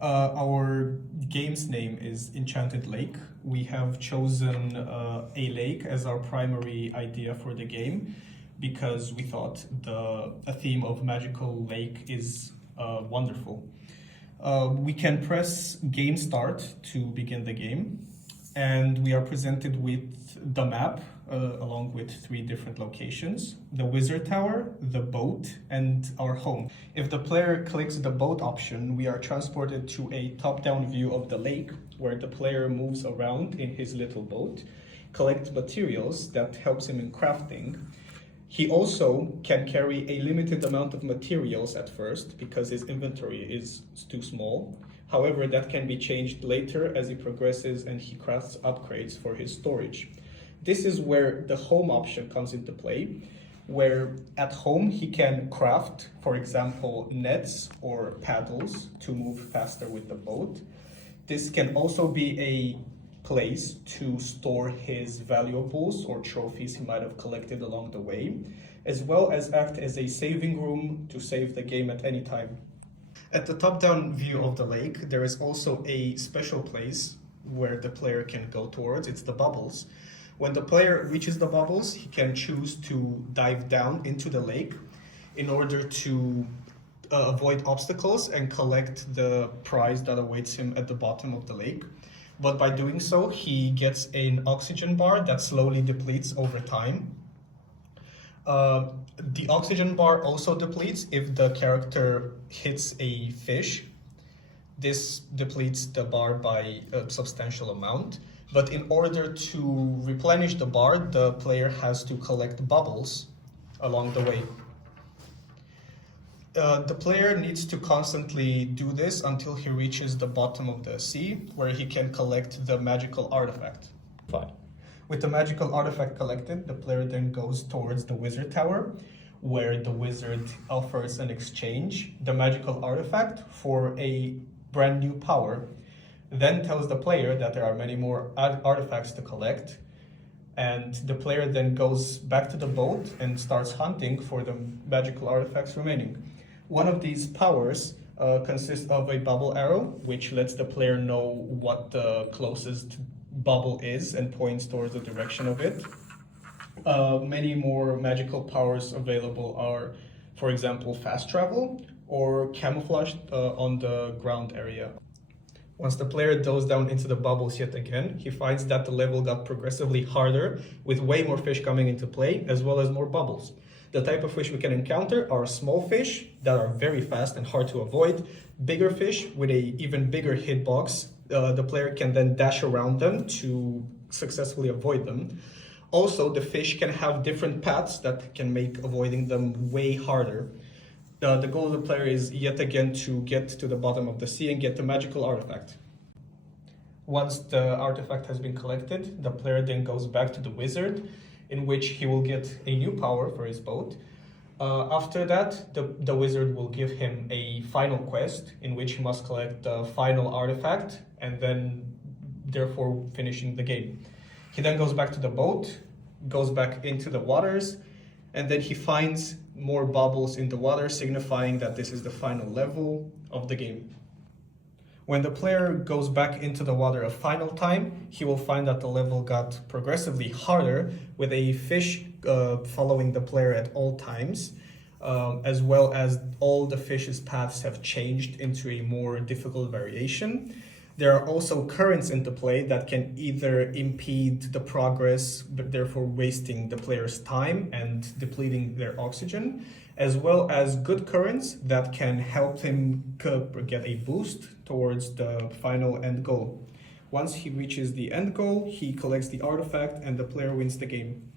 Our game's name is Enchanted Lake. We have chosen a lake as our primary idea for the game because we thought a theme of magical lake is wonderful. We can press game start to begin the game, and we are presented with the map along with 3 different locations: the wizard tower, the boat, and our home. If the player clicks the boat option, we are transported to a top-down view of the lake where the player moves around in his little boat, collects materials that helps him in crafting. He also can carry a limited amount of materials at first because his inventory is too small. However, that can be changed later as he progresses and he crafts upgrades for his storage. This is where the home option comes into play, where at home he can craft, for example, nets or paddles to move faster with the boat. This can also be a place to store his valuables or trophies he might have collected along the way, as well as act as a saving room to save the game at any time. At the top-down view of the lake, there is also a special place where the player can go towards. It's the bubbles. When the player reaches the bubbles, he can choose to dive down into the lake in order to avoid obstacles and collect the prize that awaits him at the bottom of the lake. But by doing so, he gets an oxygen bar that slowly depletes over time. The oxygen bar also depletes if the character hits a fish. This depletes the bar by a substantial amount. But in order to replenish the bar, the player has to collect bubbles along the way. The player needs to constantly do this until he reaches the bottom of the sea, where he can collect the magical artifact. Fine. With the magical artifact collected, the player then goes towards the wizard tower, where the wizard offers an exchange, the magical artifact, for a brand new power, then tells the player that there are many more artifacts to collect, and the player then goes back to the boat and starts hunting for the magical artifacts remaining. One of these powers consists of a bubble arrow, which lets the player know what the closest bubble is and points towards the direction of it. Many more magical powers available are, for example, fast travel or camouflage on the ground area. Once the player goes down into the bubbles yet again, he finds that the level got progressively harder, with way more fish coming into play, as well as more bubbles. The type of fish we can encounter are small fish that are very fast and hard to avoid, bigger fish with a even bigger hitbox. The player can then dash around them to successfully avoid them. Also, the fish can have different paths that can make avoiding them way harder. The goal of the player is yet again to get to the bottom of the sea and get the magical artifact. Once the artifact has been collected, the player then goes back to the wizard, in which he will get a new power for his boat. After that, the wizard will give him a final quest in which he must collect the final artifact and then therefore finishing the game. He then goes back to the boat, goes back into the waters, and then he finds more bubbles in the water, signifying that this is the final level of the game. When the player goes back into the water a final time, he will find that the level got progressively harder, with a fish following the player at all times, as well as all the fish's paths have changed into a more difficult variation. There are also currents into play that can either impede the progress, but therefore wasting the player's time and depleting their oxygen, as well as good currents that can help him get a boost towards the final end goal. Once he reaches the end goal, he collects the artifact and the player wins the game.